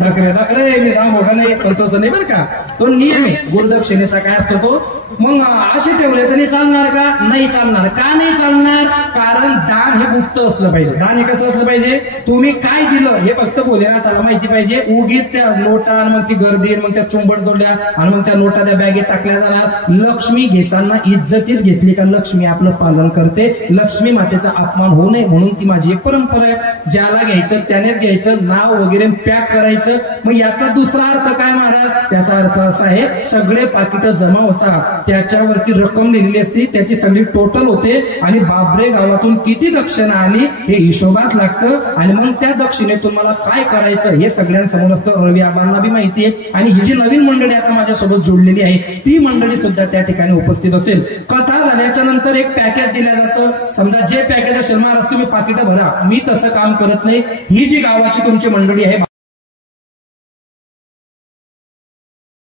दाखरे मी सांगू का नाही, पण तसं नाही बरं का. तो नियम आहे गुरुदक्षिणेचा. काय असतो तो, मग असे ठेवले तरी चालणार का, नाही चालणार. का नाही चालणार, कारण दान हे गुप्त असलं पाहिजे. दान हे कसं असलं पाहिजे, तुम्ही काय दिलं हे फक्त बोले ना त्याला माहिती पाहिजे. उगीच त्या नोटा, मग ती गर्दी, मग त्या चुंबड तोडल्या आणि मग त्या नोटा त्या बॅगेत टाकल्या जाणार. लक्ष्मी घेताना इज्जतीत घेतली का लक्ष्मी आपलं पालन करते. लक्ष्मी मातेचा अपमान होऊ नये म्हणून ती माझी एक परंपरा आहे. ज्याला घ्यायचं त्यानेच घ्यायचं, नाव वगैरे पॅक करायचं. मग याचा दुसरा अर्थ काय महाराज, त्याचा अर्थ असा आहे, सगळे पाकिट जमा होतात, त्याच्यावरती रक्कम लिहिलेली असते, त्याची सगळी टोटल होते आणि बाबरे गावातून किती दक्षिणा आली हे हिशोबात लागतं. आणि मग त्या दक्षिणेतून मला काय करायचं हे सगळ्यांसमोर असतं. रवी आबांना बी माहिती आहे. आणि ही जी नवीन मंडळी आता माझ्यासोबत जोडलेली आहे ती मंडळी सुद्धा त्या ठिकाणी उपस्थित असेल. कथा झाल्याच्या नंतर एक पॅकेज दिलं जातं. समजा जे पॅकेज असेल महाराज तुम्ही पाकिटं भरा, मी तसं काम करत नाही. ही जी गावाची तुमची मंडळी आहे